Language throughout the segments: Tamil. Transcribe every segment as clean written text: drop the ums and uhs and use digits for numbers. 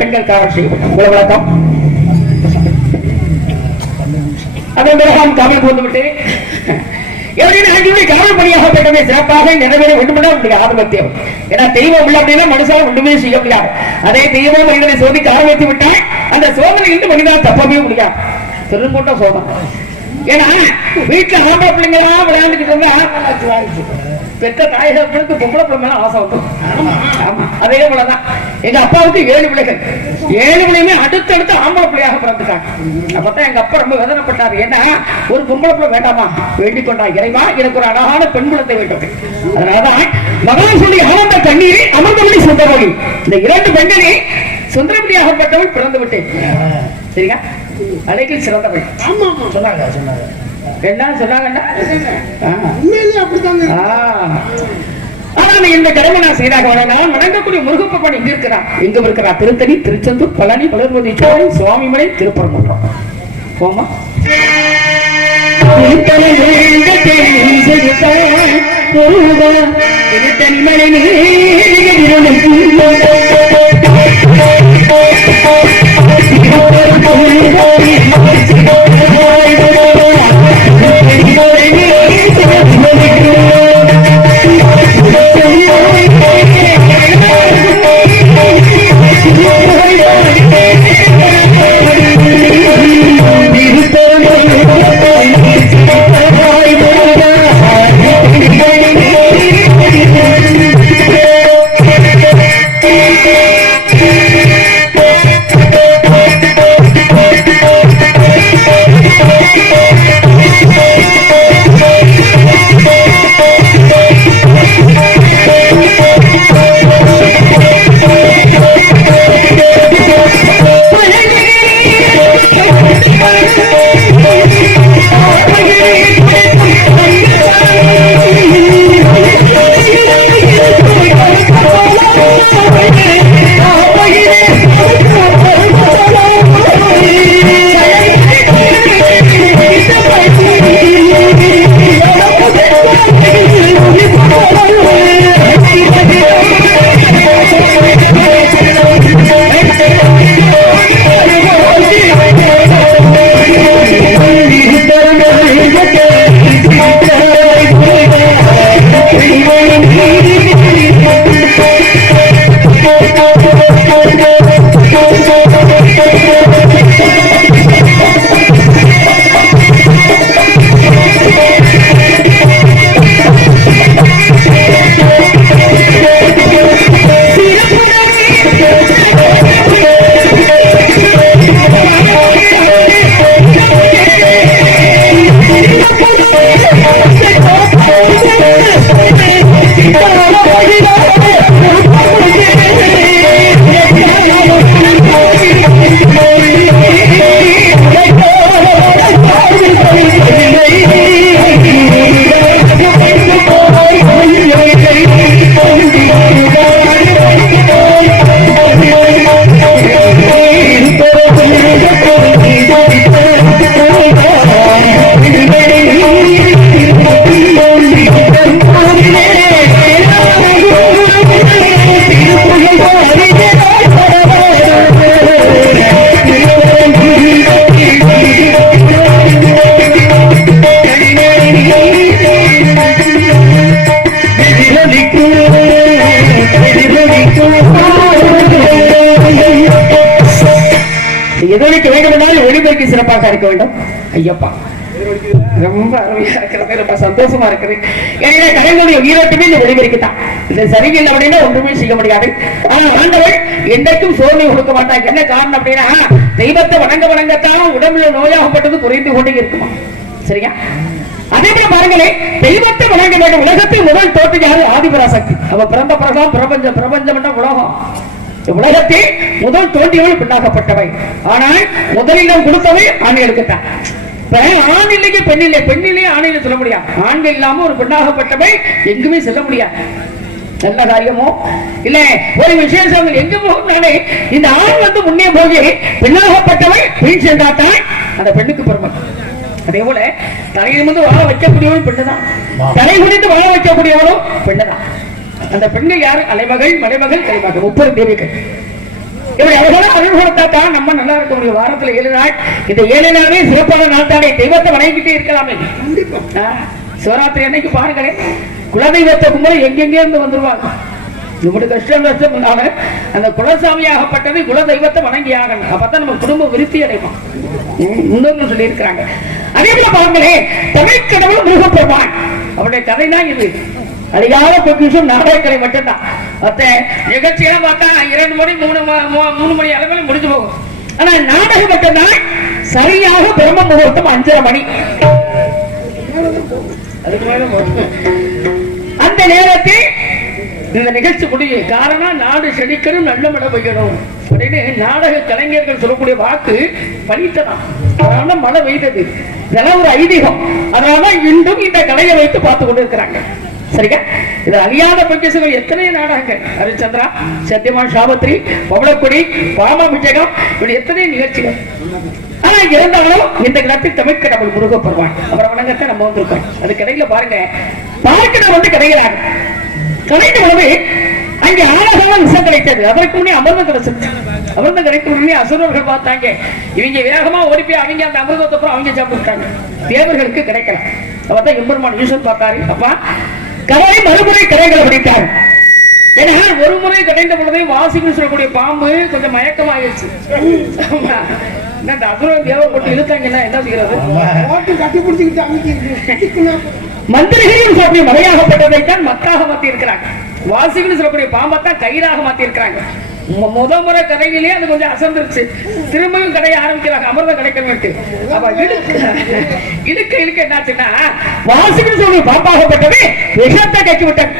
பெண்கள் காவல் செய்யப்பட்ட வழக்கம். அதன் பிறகு தமிழ் போந்துவிட்டு காவல் பணியாக போயிட்டமே சிறப்பாக நிறைவேற வேண்டுமென ஆதிபத்தியம். ஏன்னா தெய்வம் உள்ள அப்படின்னா மனுஷால ஒன்றுமே செய்ய முடியாது. அதே தெய்வம் மனிதனை சோதிக்க ஆரம்பித்து விட்டால் அந்த சோதனையிலிருந்து மனிதனால் தப்பவே முடியாது. திருக்கூட்டம் சோதனை. ஏன்னா வீட்டுல ஆம்பளை பிள்ளைங்களா விளையாண்டுக்கிட்டு இருந்தா பெற்ற தாயகர்களுக்கு பொம்பளை பிள்ளை மேல ஆசை வந்துடும். அதே போலதான் எங்க அப்பாவுக்கு 7 பிள்ளைகள். 7 பிள்ளையுமே அடுத்தடுத்து ஆம்பளை பிள்ளையாக பிறந்துட்டாங்க. அப்பதான் எங்க அப்பா ரொம்ப வேதனைப்பட்டாரு. ஏன்னா ஒரு பொம்பளை பிள்ளை வேண்டாமா, வேண்டிக் கொண்டா இறைவா எனக்கு ஒரு அழகான பெண் குலத்தை வேண்டும். அதனாலதான் மகன் சொல்லி ஆனந்த கண்ணீரை அமிர்தமணி சுந்தரமணி இந்த 2 பெண்களே சுந்தரமணியாகப்பட்டவள் பிறந்து விட்டேன். சரிங்க, அழகில் சிறந்தவள். சொன்னாங்க சொன்னாங்க என்ன சொன்னாங்கன்னா இந்த கடமை நான் செய்தாக வணங்கக்கூடிய முருகப்பன் எங்க இருக்கிறார்? எங்க இருக்கிறார்? திருத்தணி, திருச்செந்தூர், பழனி, வளர்மதி, சுவாமிமலை, திருப்பரங்குன்றம். போமா ஒளிபெருக்கி சிறப்பாக இருக்க வேண்டும். ஐயப்பா ரொம்ப அருமையா இருக்கிறது, ரொம்ப சந்தோஷமா இருக்குது. ஏன்னா கலைஞருடைய உயிரோட்டமே இந்த ஒளிபெருக்குதான். இந்த சரிவில்லை அப்படின்னா ஒன்றுமே செய்ய முடியாது. ஆனா ஆண்டவர் என்றைக்கும் சோதனை கொடுக்க மாட்டாங்க. என்ன காரணம் அப்படின்னா தெய்வத்தை வணங்க வணங்கத்தான் உடம்புல நோயாகப்பட்டது குறைந்து கொண்டே இருக்குமா. சரியா? அதே போல பாருங்களே, தெய்வத்தை வணங்க வேண்டும். உலகத்தில் முதல் தோற்றம் யாரு? ஆதிபராசக்தி. அவ பிறந்த பிறகுதான் பிரபஞ்சம் என்ற உலகம். உலகத்தில் முதல் தோன்றியவள் பெண்ணாகப்பட்டவை. ஆனால் முதலிடம் கொடுத்தவை ஆண்களுக்குத்தான். ஆண் இல்லையே பெண் இல்லை, பெண் இல்லையே ஆண் இல்லை சொல்ல முடியாது. ஆண்கள் இல்லாம ஒரு பெண்ணாகப்பட்டவை எங்குமே செல்ல முடியாது. நல்ல காரியமோ இல்ல ஒரு விசேஷம் எங்க போகணும். இந்த ஆண் வந்து முன்னே போய் பெண்ணாகப்பட்டவை பெண் சென்றாத்தான் அந்த பெண்ணுக்கு பெருமை. அதே போல தலையில் வந்து வாழ வைக்கக்கூடியவள் பெண்ணுதான், தலை குடித்து வாழ வைக்கக்கூடியவளும் பெண்ணுதான். அந்த பெண்கள் யாரு? அலைமகள், மலைமகள், கைமகள், 30 தேவிகள். இப்படி அவர்கள அருள் கொடுத்தாத்தான் நம்ம நல்லா இருக்க முடியும். வாரத்துல 7 நாள், இந்த 7 நாளே சிறப்பான நாள் தானே. தெய்வத்தை வணங்கிட்டே இருக்கலாமே. சிவராத்திரி அன்னைக்கு பாருங்களேன், குலதெய்வத்தை கும்பல எங்கெங்கே இருந்து வந்துருவாங்க. நம்முடைய கஷ்டம் அந்த குலசாமியாகப்பட்டது குலதெய்வத்தை வணங்கி ஆகணும். அப்பதான் நம்ம குடும்ப விருத்தி அடைவோம். முன்னோர்கள் சொல்லி இருக்கிறாங்க. அதே போல பாருங்களேன், தமிழ்கடவுள் முருகப்பெருமான் அவருடைய கதை தான் இது. அதிகால பொக்கிஷம் நாடகக்கலை மட்டும்தான். மற்ற நிகழ்ச்சியெல்லாம் பார்த்தா 2 மணி 3 மணி அளவில் முடிஞ்சு போகும். ஆனா நாடகம் மட்டும்தான் சரியாக பிரம்ம முகூர்த்தம் 5:30 மணி. அதுக்கு மேல அந்த நேரத்தில் இந்த நிகழ்ச்சி முடியும். காரணம் நாடு செழிக்கணும், நல்ல மழை பெய்யணும் அப்படின்னு நாடக கலைஞர்கள் சொல்லக்கூடிய வாக்கு பலித்ததான். அதனால மழை பெய்தது. இதெல்லாம் ஒரு ஐதீகம். அதனால இன்றும் இந்த கலையை வைத்து பார்த்து கொண்டு இருக்கிறாங்க. சரிங்க, இது அழியாத பொக்கிஷங்கள். எத்தனை நாடகங்கள், ஹரிச்சந்திரா, சத்தியமான், சாபத்ரி, பவளக்குடி, பாமாபிஷேகம், இப்படி எத்தனை நிகழ்ச்சிகள். ஆனா இருந்தாலும் இந்த இடத்தில் தமிழ்கடவுள் முருகப்பெருமான் அவரை வணங்கத்தை நம்ம வந்திருக்கோம். அதுக்கு இடையில பாருங்க, பார்க்கணும் வந்து கிடைக்கிறாங்க. கலைந்த பொழுது அங்கே ஆழகால விஷம் கிடைத்தது. அதற்கு முன்னே அமிர்தம் கிடைச்சது. அமிர்தம் கிடைக்கும் முன்னே அசுரர்கள் பார்த்தாங்க. இவங்க வேகமா ஓடிப்போய் அவங்க அந்த அமிர்தத்தை அப்புறம் அவங்க சாப்பிட்டாங்க. தேவர்களுக்கு கிடைக்கல. அப்பதான் எம்பெருமான் ஈஸ்வரன் பார்த்தாரு. அப்பா கலை மறுமுறை கடைகளை பிடித்தார். ஏன்னா ஒரு முறை கடைந்த பொழுதே வாசிகள் சொல்லக்கூடிய பாம்பு கொஞ்சம் மயக்கமாயிருச்சு. அசுரன் தேவை போட்டு இழுத்தாங்கன்னா என்ன செய்யறது? மந்திரிகளும் சொல்லக்கூடிய மலையாகப்பட்டதை தான் மத்தாக மாத்தி இருக்கிறாங்க. வாசிகள் சொல்லக்கூடிய பாம்பத்தான் கயிறாக மாத்தி இருக்கிறாங்க. முறை கடையிலேயே அது கொஞ்சம் அசந்துருச்சு. திரும்பியும் கடையை ஆரம்பிக்கிறாங்க, அமிர்தம் கிடைக்க. அப்ப இழுக்க இழுக்க என்னாச்சுன்னா வாசிகள் சொல்லக்கூடிய பாம்பாகப்பட்டது விஷத்தை கட்சி விட்டாங்க.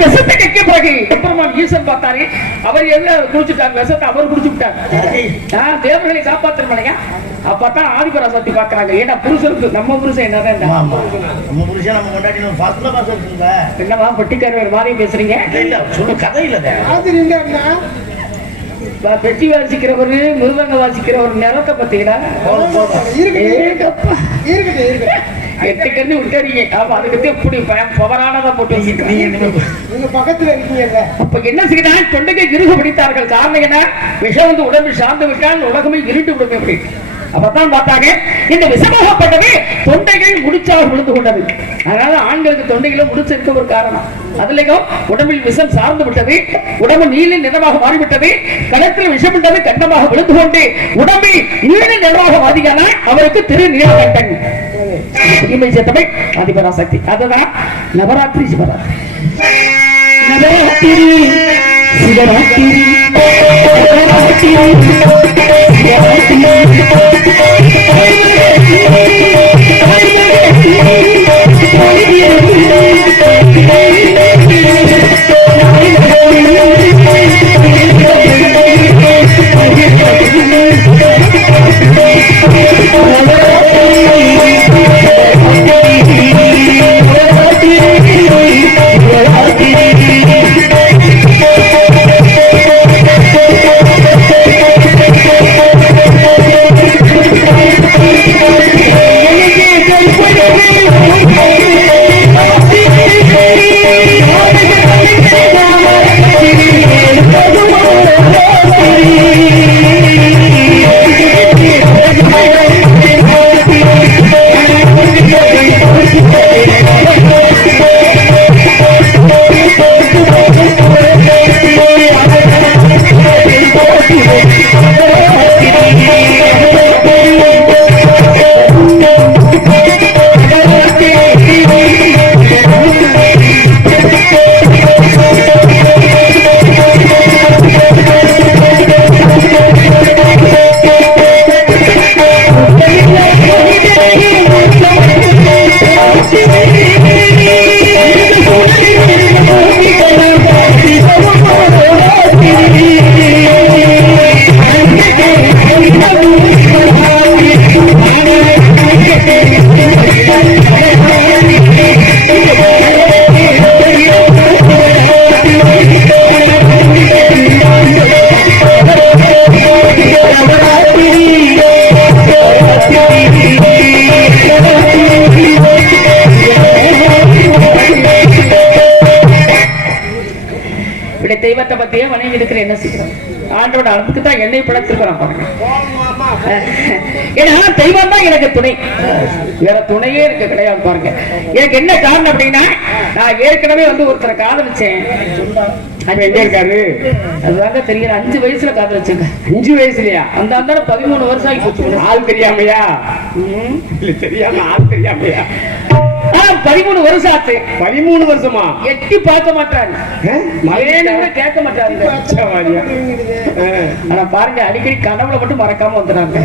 விஷத்தை கட்க பிறகு எம்பெருமான் ஈசன் பார்த்தாரு. அவர் எது குடிச்சுட்டாங்க, விஷத்தை அவர் குடிச்சு விட்டாங்க. தேவர்களை காப்பாற்றணும் இல்லையா? அப்பதான் ஆதிபராசக்தி பாக்குறாங்க. ஏன்னா புருஷனுக்கு நம்ம புருஷன் என்னதான் என்னவா பட்டிக்காரர் மாதிரி பேசுறீங்க? பெட்டி வாசிக்கிறவரு, மிருதங்க வாசிக்கிறவர் நேரத்தை பார்த்தீங்கன்னா 8 கண்ணு விட்டுறீங்க. ஆமா, அதுக்கு இப்படி பவரானதா போட்டு பக்கத்துல இருக்கீங்க. அப்ப என்ன செய்யணும்? தொண்டைக்கு இருக பிடித்தார்கள். காரணம் என்ன? விஷம் வந்து உடம்பு சார்ந்து விட்டால் உலகமே இருண்டு விடும். எப்படி அப்பதான் பார்த்தாங்க, இந்த விஷமாகப்பட்டது தொண்டைகள் முடிச்சாக விழுந்து கொண்டது. அதனால ஆண்களுக்கு தொண்டைகளை முடிச்சிருக்க ஒரு காரணம். அதுலயும் உடம்பில் விஷம் சார்ந்து விட்டது. உடம்பு நீல நிறமாக மாறிவிட்டது. களத்தில் விஷம் விட்டது கண்டமாக விழுந்து கொண்டு உடம்பில் நீல நிறமாக மாறியான அவருக்கு திரு நீலகண்டன் தமிழ் ஆதிபராசக்தி. அதுதான் நவராத்திரி, சிவராத்திரி, நவராத்திரி, சிவராத்திரி, தெய்வத்தை பத்தியே வணங்கி இருக்கிற என்ன செய்யறோம்? ஆண்டோட அளவுக்கு தான் எண்ணெய் பழத்திருக்கிறோம். பாருங்க, ஏன்னா தெய்வம் தான் எனக்கு துணை, வேற துணையே எனக்கு கிடையாது. பாருங்க எனக்கு என்ன காரணம் அப்படின்னா, நான் ஏற்கனவே வந்து ஒருத்தரை காதலிச்சேன். எங்க இருக்காரு அதுதாங்க தெரியல. 5 வயசுல காதலிச்சிருக்கேன். 5 வயசுலயா? அந்த 13 வருஷம் ஆகி போச்சு. ஆள் தெரியாமையா? இல்ல தெரியாம ஆள் தெரியாமையா? 13 வருஷம் ஆச்சு. 13 வருஷமா? எட்டி பார்க்க மாட்டாங்க, கேட்க மாட்டாங்க. ஆனா பாருங்க அடிக்கடி கனவுல மட்டும் மறக்காம வந்துடுறாங்க.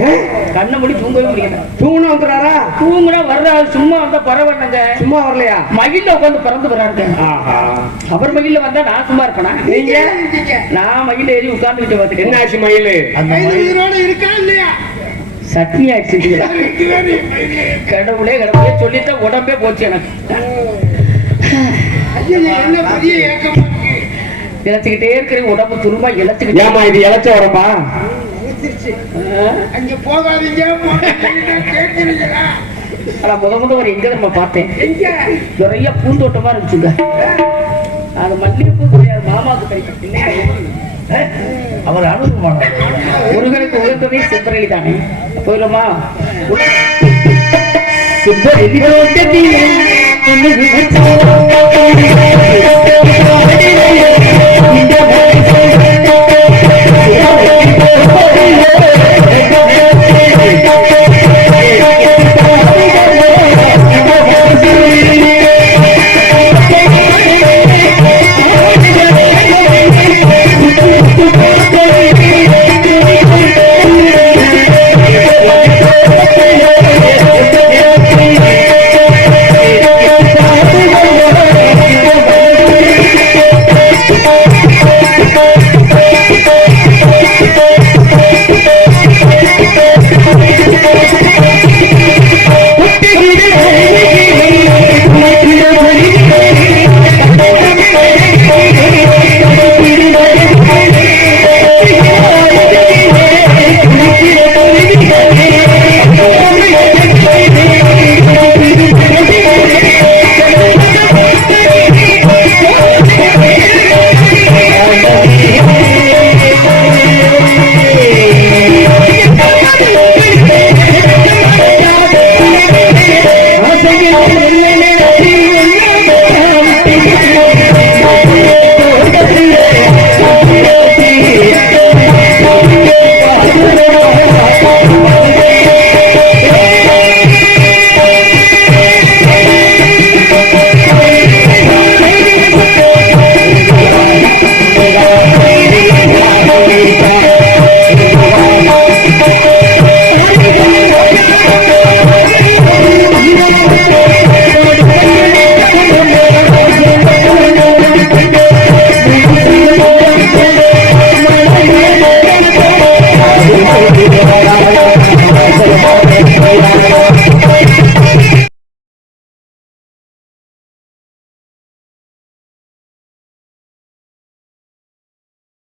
கண்ணை மூடி தூங்கவே முடியல. தூங்குனா வந்துறாரா? தூங்குனா வர்றாரு, சும்மா வந்தா பரவாயில்லைங்க. சும்மா வரலையா? மகிழ்ல உட்காந்து பறந்து வர்றாங்க. அவர் மகிழ்ல வந்தா நான் சும்மா இருப்பேனா? நீங்க? நான் மகிழ்ல ஏறி உட்கார்ந்துகிட்டு பார்த்துட்டு என்ன ஆச்சு மயில்? உயிரோட இருக்கா இல்லையா? சட்னி ஆயிடுச்சு. கடவுளே கடவுளே சொல்லித்தான் உடம்பே போச்சு எனக்கு. இழைச்சுக்கிட்டே இருக்கிற உடம்பு துரும்பா இழைச்சுக்கிட்டே. ஏமா இது இழைச்ச உடம்பா? அங்க போகாதீங்க. ஆனா முத ஒரு எங்க நம்ம பார்த்தேன், நிறைய பூந்தோட்டமா இருந்துச்சுங்க. அது மல்லிகைப்பூ கிடையாது, மாமாவுக்கு கிடைக்கும். அவர் அனுபவமான முருகனுக்கு உயர்ந்ததே சித்தரளி தானே. போயிடுமா? Thank you.